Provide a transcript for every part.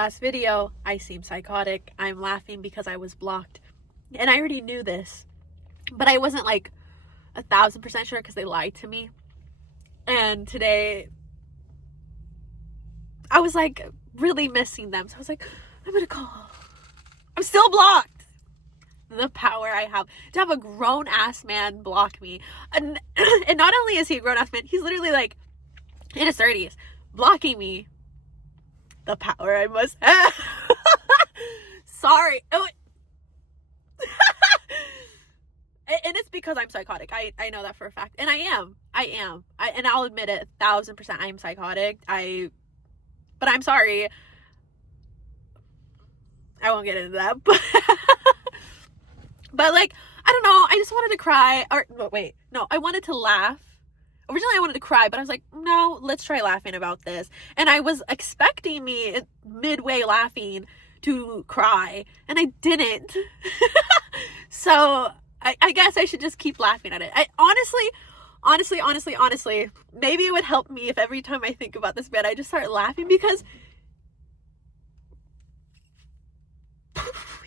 last video, I seem psychotic. I'm laughing because I was blocked. And I already knew this. But I wasn't like 1,000% sure because they lied to me. And today, I was like really missing them. So I was like, I'm gonna call. I'm still blocked. The power I have to have a grown-ass man block me. And not only is he a grown-ass man, he's literally like in his 30s blocking me. The power I must have. Sorry. Oh. And it's because I'm psychotic. I know that for a fact. And I am. And I'll admit it 1,000%. I am psychotic. But I'm sorry. I won't get into that. But like, I don't know. I just wanted to cry. I wanted to laugh. Originally, I wanted to cry, but I was like, no, let's try laughing about this. And I was expecting me midway laughing to cry, and I didn't. So I guess I should just keep laughing at it. I honestly, maybe it would help me if every time I think about this man, I just start laughing because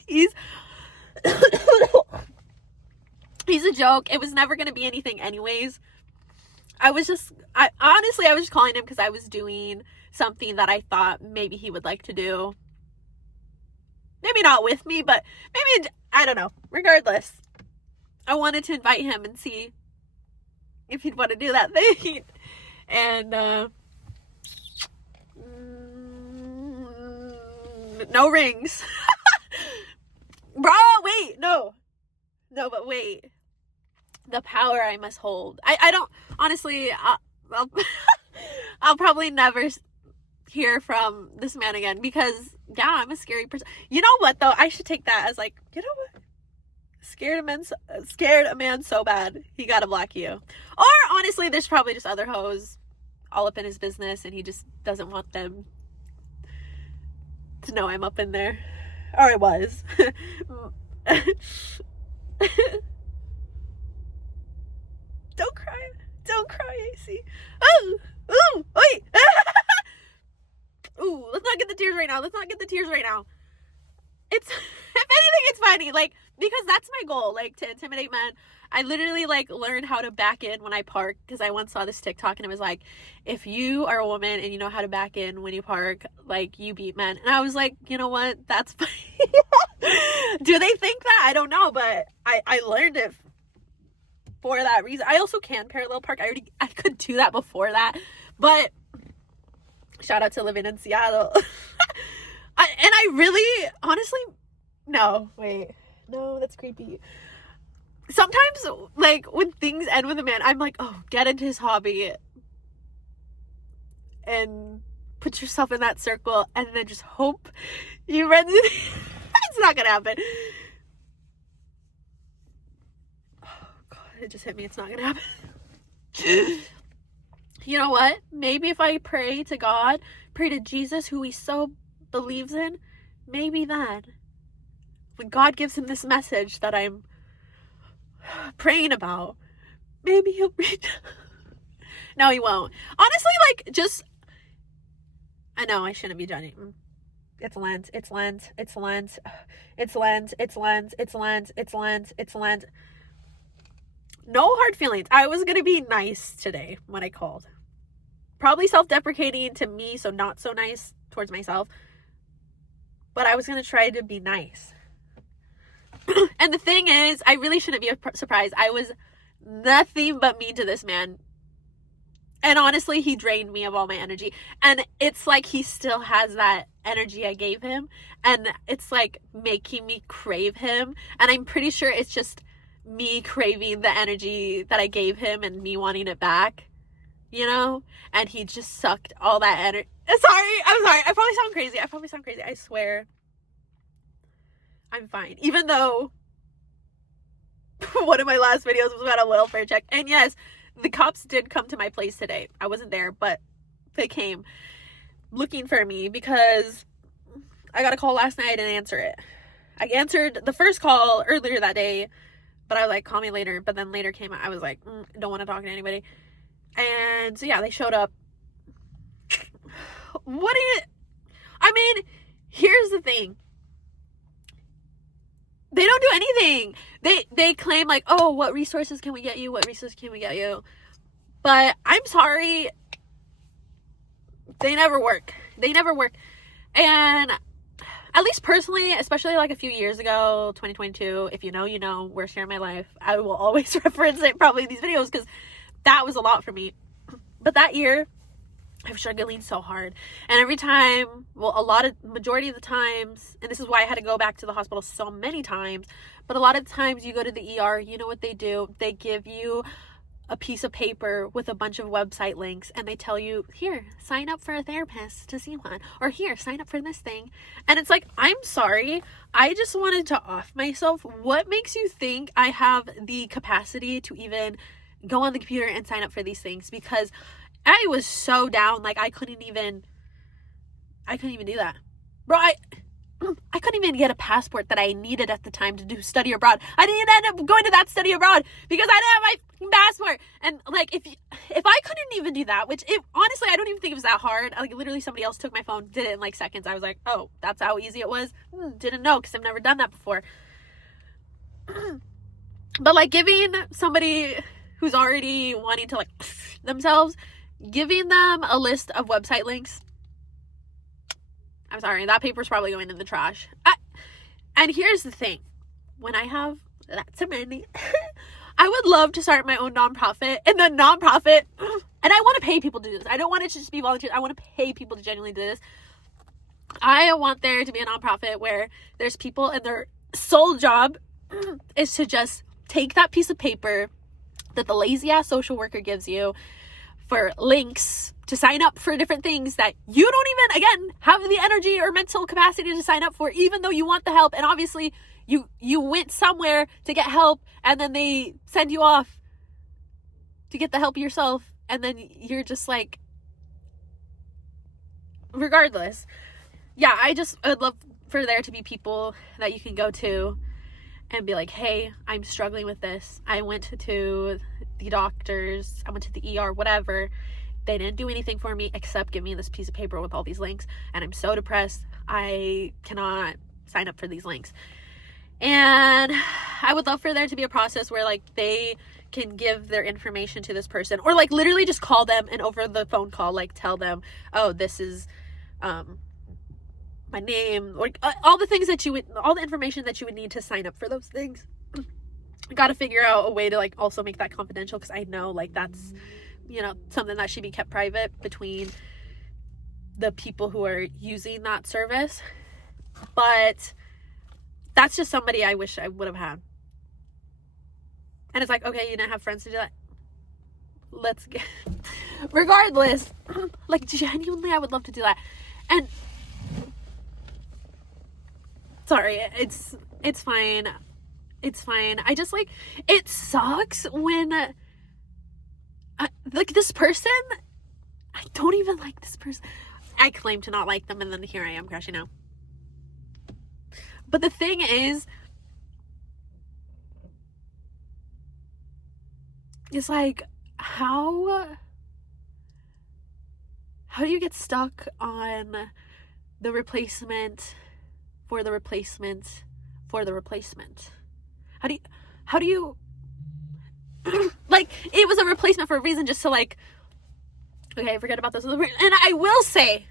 he's a joke. It was never going to be anything anyways. I was just calling him because I was doing something that I thought maybe he would like to do. Maybe not with me, but maybe, I don't know. Regardless, I wanted to invite him and see if he'd want to do that thing. And, no rings. Bro, wait, no, but wait. The power I must hold. I don't, honestly, I'll probably never hear from this man again because, yeah, I'm a scary person. You know what, though? I should take that as like, you know what? Scared a man so bad, he gotta block you. Or, honestly, there's probably just other hoes all up in his business and he just doesn't want them to know I'm up in there. Or I was. Don't cry, AC. Ooh, wait. Ooh, let's not get the tears right now. If anything, it's funny, like, because that's my goal, like, to intimidate men. I literally, like, learned how to back in when I park, because I once saw this TikTok, and it was like, if you are a woman and you know how to back in when you park, like, you beat men. And I was like, you know what? That's funny. Do they think that? I don't know, but I learned it for that reason. I also can parallel park. I could do that before that, but shout out to living in Seattle. I really, honestly, no, that's creepy. Sometimes, like, when things end with a man, I'm like, oh, get into his hobby and put yourself in that circle and then just hope you run. It's not gonna happen. It just hit me. It's not gonna happen. You know what? Maybe if I pray to God, pray to Jesus, who he so believes in, maybe then, when God gives him this message that I'm praying about, maybe he'll read. No, he won't. Honestly, like, just, I know I shouldn't be judging. It's Lent. No hard feelings. I was going to be nice today when I called. Probably self-deprecating to me, so not so nice towards myself. But I was going to try to be nice. And the thing is, I really shouldn't be surprised. I was nothing but mean to this man. And honestly, he drained me of all my energy. And it's like he still has that energy I gave him. And it's like making me crave him. And I'm pretty sure it's just me craving the energy that I gave him and me wanting it back, you know? And he just sucked all that energy. I'm sorry. I probably sound crazy. I swear. I'm fine. Even though one of my last videos was about a welfare check. And yes, the cops did come to my place today. I wasn't there, but they came looking for me because I got a call last night. I didn't answer it. I answered the first call earlier that day, but I was like, call me later. But then later came, I was like, don't want to talk to anybody. And so yeah, they showed up. I mean, here's the thing. They don't do anything. They claim like, oh, what resources can we get you? What resources can we get you? But I'm sorry. They never work. They never work. And at least personally, especially like a few years ago, 2022, if you know, you know, worst year of my life, I will always reference it probably in these videos because that was a lot for me. But that year, I was struggling so hard. And every time, well, majority of the times, and this is why I had to go back to the hospital so many times, but a lot of times you go to the ER, you know what they do? They give you a piece of paper with a bunch of website links and they tell you, here, sign up for a therapist to see one, or here, sign up for this thing. And it's like, I'm sorry, I just wanted to off myself. What makes you think I have the capacity to even go on the computer and sign up for these things? Because I was so down, like I couldn't even do that. Bro, I couldn't even get a passport that I needed at the time to do study abroad. I didn't end up going to that study abroad because I didn't have my passport. And like, if I couldn't even do that, which honestly, I don't even think it was that hard. Like literally somebody else took my phone, did it in like seconds. I was like, oh, that's how easy it was. Didn't know because I've never done that before. But like giving somebody who's already wanting to like themselves, giving them a list of website links, I'm sorry, that paper's probably going in the trash. And here's the thing. When I have that money, I would love to start my own nonprofit. And the nonprofit, and I want to pay people to do this. I don't want it to just be volunteers. I want to pay people to genuinely do this. I want there to be a nonprofit where there's people and their sole job is to just take that piece of paper that the lazy ass social worker gives you for links to sign up for different things that you don't even, again, have the energy or mental capacity to sign up for, even though you want the help. And obviously you went somewhere to get help and then they send you off to get the help yourself. And then you're just like, regardless. Yeah, I'd love for there to be people that you can go to and be like, hey, I'm struggling with this. I went to the doctors, I went to the ER, whatever. They didn't do anything for me except give me this piece of paper with all these links. And I'm so depressed. I cannot sign up for these links. And I would love for there to be a process where like they can give their information to this person, or like literally just call them and over the phone call, like tell them, oh, this is my name, or all the things that all the information that you would need to sign up for those things. I got to figure out a way to like also make that confidential, because I know like that's, you know, something that should be kept private between the people who are using that service. But that's just somebody I wish I would have had. And it's like, okay, you didn't have friends to do that. Let's get regardless, like genuinely I would love to do that. And sorry, it's fine. It's fine. I just like, it sucks when like this person, I don't even like this person. I claim to not like them, and then here I am crashing out. But the thing is, it's like, how do you get stuck on the replacement for the replacement for the replacement? How do you like, it was a replacement for a reason, just to like, okay, forget about this. And I will say,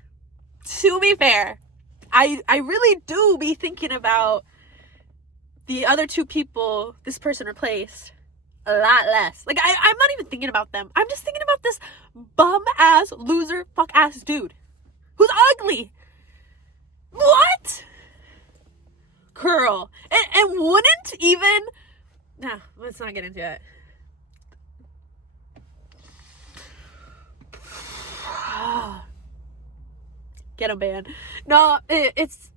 to be fair, I really do be thinking about the other two people this person replaced a lot less. Like, I'm not even thinking about them. I'm just thinking about this bum ass loser fuck ass dude who's ugly. What? Girl. And wouldn't even, nah, let's not get into it. Get him banned. No, it's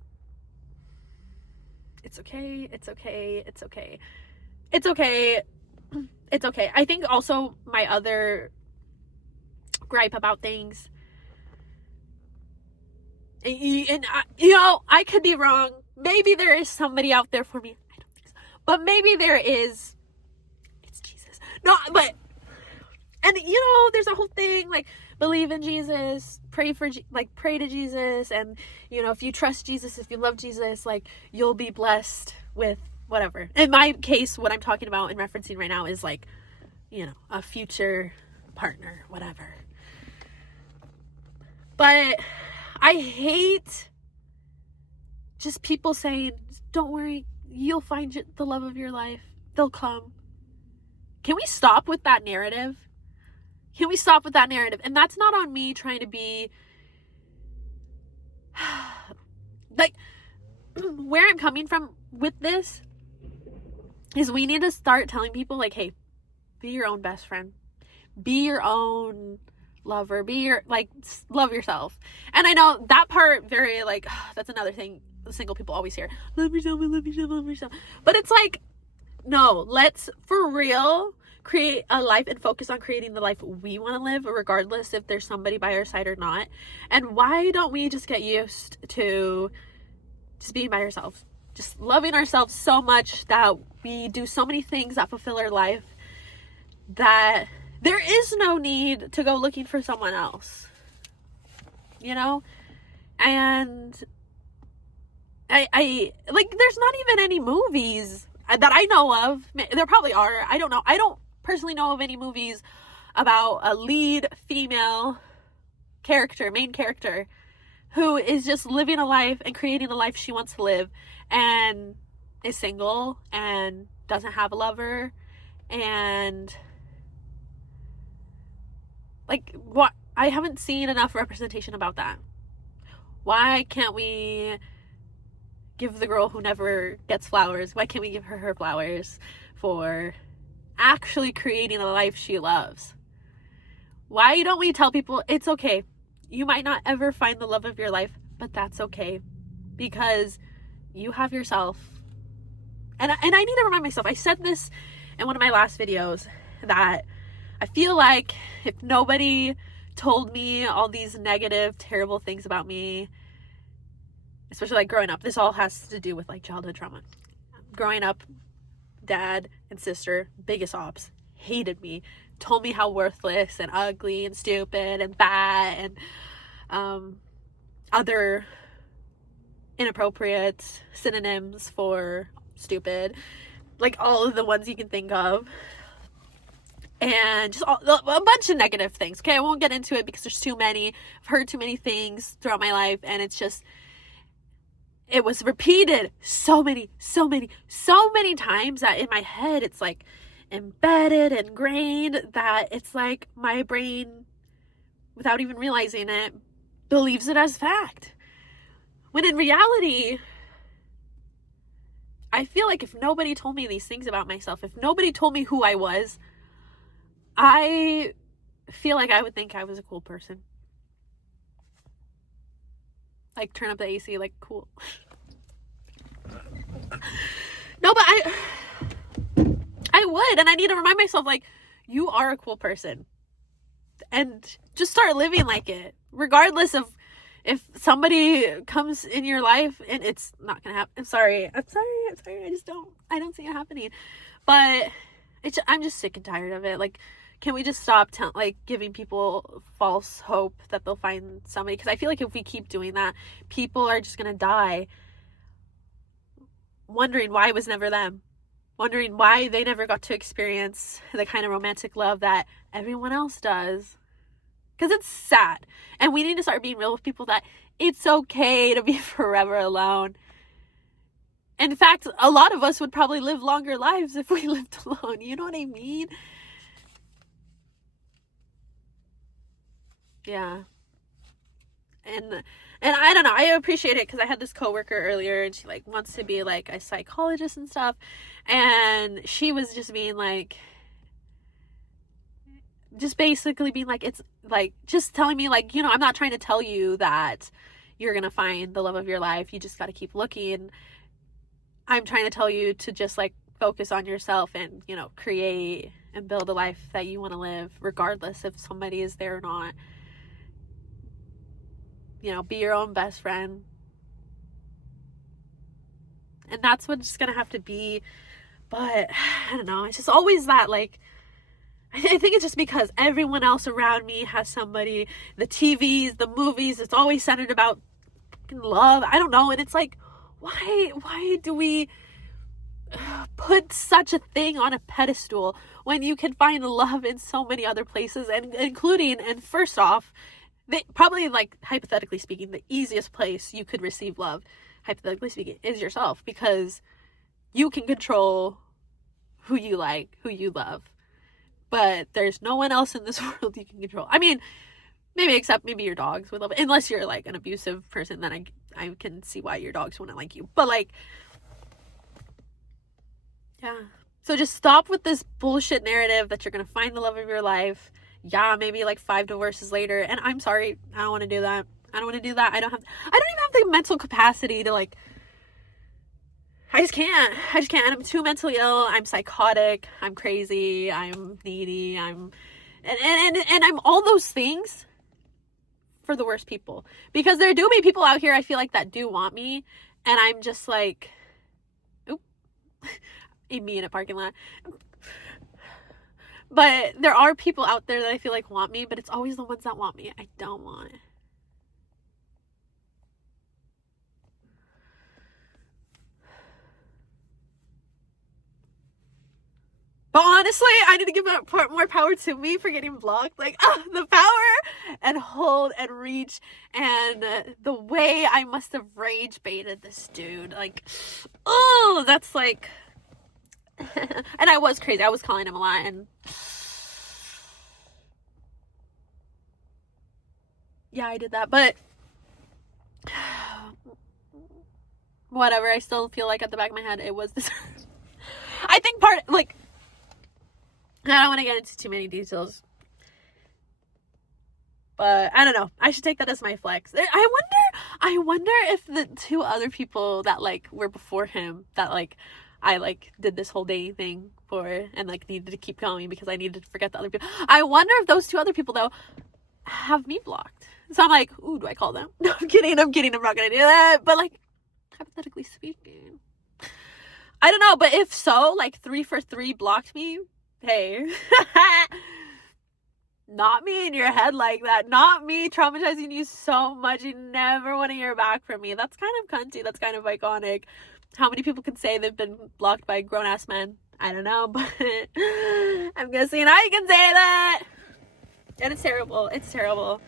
okay. It's okay. It's okay. It's okay. It's okay. I think also my other gripe about things, and you know, I could be wrong. Maybe there is somebody out there for me. I don't think so. But maybe there is. It's Jesus. No, but, and you know, there's a whole thing like, believe in Jesus, pray to Jesus, and you know, if you trust Jesus, if you love Jesus, like you'll be blessed with whatever. In my case, what I'm talking about and referencing right now is like, you know, a future partner, whatever. But I hate just people saying, don't worry, you'll find the love of your life. They'll come. Can we stop with that narrative? Can we stop with that narrative? And that's not on me trying to be like, where I'm coming from with this is we need to start telling people like, hey, be your own best friend. Be your own lover. Love yourself. And I know that part very like, that's another thing single people always hear. Love yourself, love yourself, love yourself. But it's like, no, let's for real create a life and focus on creating the life we want to live, regardless if there's somebody by our side or not. And why don't we just get used to just being by ourselves? Just loving ourselves so much that we do so many things that fulfill our life that there is no need to go looking for someone else, you know? And I like, there's not even any movies that I know of. There probably are. I don't know. I don't personally know of any movies about a lead female character, main character, who is just living a life and creating the life she wants to live and is single and doesn't have a lover. And like, what? I haven't seen enough representation about that. Why can't we give the girl who never gets flowers, why can't we give her flowers for actually creating a life she loves? Why don't we tell people it's okay? You might not ever find the love of your life, but that's okay, because you have yourself. And I need to remind myself, I said this in one of my last videos, that I feel like if nobody told me all these negative, terrible things about me, especially like growing up, this all has to do with like childhood trauma. Growing up, dad and sister, biggest ops, hated me, told me how worthless and ugly and stupid and bad and other inappropriate synonyms for stupid, like all of the ones you can think of, and just a bunch of negative things. Okay, I won't get into it because there's too many. I've heard too many things throughout my life, and it's just, it was repeated so many times that in my head it's like embedded, ingrained, that it's like my brain, without even realizing it, believes it as fact. When in reality, I feel like if nobody told me these things about myself, if nobody told me who I was, I feel like I would think I was a cool person. Like, turn up the AC, like, cool. No, but I would, and I need to remind myself, like, you are a cool person. And just start living like it. Regardless of if somebody comes in your life, and it's not gonna happen. I'm sorry. I don't see it happening. But I'm just sick and tired of it. Like, can we just stop giving people false hope that they'll find somebody? Because I feel like if we keep doing that, people are just going to die wondering why it was never them. Wondering why they never got to experience the kind of romantic love that everyone else does. Because it's sad. And we need to start being real with people that it's okay to be forever alone. In fact, a lot of us would probably live longer lives if we lived alone. You know what I mean? Yeah. And I don't know, I appreciate it because I had this coworker earlier, and she like wants to be like a psychologist and stuff, and she was just being like, just basically being like, it's like, just telling me like, you know, I'm not trying to tell you that you're gonna find the love of your life, you just got to keep looking. I'm trying to tell you to just like focus on yourself and, you know, create and build a life that you want to live, regardless if somebody is there or not. You know, be your own best friend. And that's what it's gonna have to be. But I don't know, it's just always that, like, I think it's just because everyone else around me has somebody, the TVs, the movies, it's always centered about love. I don't know. And it's like, why do we put such a thing on a pedestal when you can find love in so many other places, and including, and first off, probably, like, hypothetically speaking, the easiest place you could receive love, hypothetically speaking, is yourself, because you can control who you like, who you love. But there's no one else in this world you can control. I mean, maybe your dogs would love it. Unless you're, like, an abusive person, then I can see why your dogs wouldn't like you. But, like, yeah. So just stop with this bullshit narrative that you're going to find the love of your life. Yeah, maybe, like, 5 divorces later. And I'm sorry. I don't want to do that. I don't want to do that. I don't even have the mental capacity to, like, I just can't. I'm too mentally ill. I'm psychotic. I'm crazy. I'm needy. And I'm all those things for the worst people. Because there do be people out here, I feel like, that do want me. And I'm just like, oop. Me in a parking lot. But there are people out there that I feel like want me, but it's always the ones that want me I don't want. But honestly, I need to give more power to me for getting blocked. Like, the power and hold and reach, and the way I must have rage baited this dude. Like, oh, that's like... And I was crazy. I was calling him a lot, and... yeah, I did that, but... whatever, I still feel like at the back of my head, it was this... I think like... I don't want to get into too many details, but I don't know. I should take that as my flex. I wonder if the 2 other people that, like, were before him, that, like, I, like, did this whole dating thing for, and, like, needed to keep going because I needed to forget the other people. I wonder if those 2 other people, though, have me blocked. So I'm like, ooh, do I call them? No, I'm kidding. I'm not gonna do that. But, like, hypothetically speaking, I don't know. But if so, like, 3for3 blocked me. Hey, not me in your head like that. Not me traumatizing you so much you never want to hear back from me. That's kind of cunty. That's kind of iconic. How many people can say they've been blocked by grown-ass men? I don't know, but I'm guessing I can say that. And it's terrible. It's terrible.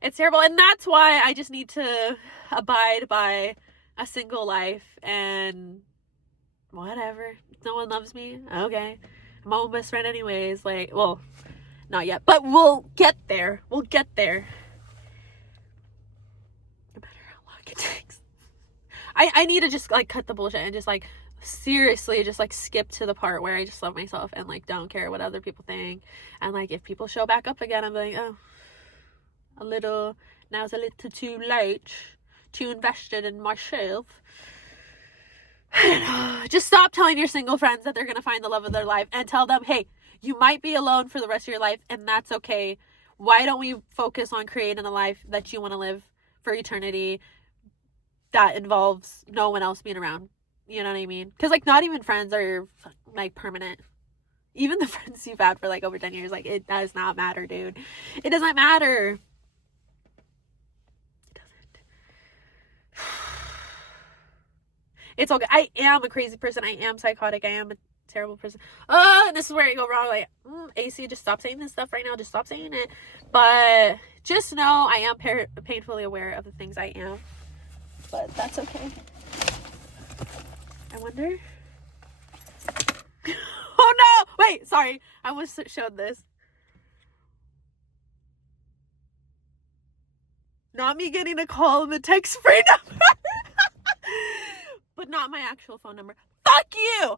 It's terrible. And that's why I just need to abide by a single life and whatever. No one loves me. Okay. I'm my own best friend anyways. Like, well, not yet, but we'll get there. No matter how long it takes. I need to just, like, cut the bullshit and just, like, seriously just, like, skip to the part where I just love myself and, like, don't care what other people think. And, like, if people show back up again, I'm like, oh, now it's a little too late, too invested in myself. I don't know. Just stop telling your single friends that they're going to find the love of their life, and tell them, hey, you might be alone for the rest of your life, and that's okay. Why don't we focus on creating a life that you want to live for eternity that involves no one else being around? You know what I mean? Because, like, not even friends are, like, permanent. Even the friends you've had for, like, over 10 years, like, it does not matter, dude. It doesn't matter. It doesn't. It's okay. I am a crazy person. I am psychotic. I am a terrible person. And this is where I go wrong. Like, AC, just stop saying this stuff right now. Just stop saying it. But just know I am painfully aware of the things I am. But that's okay. I wonder. Oh no! Wait, sorry. I almost showed this. Not me getting a call in the text-free number. But not my actual phone number. Fuck you!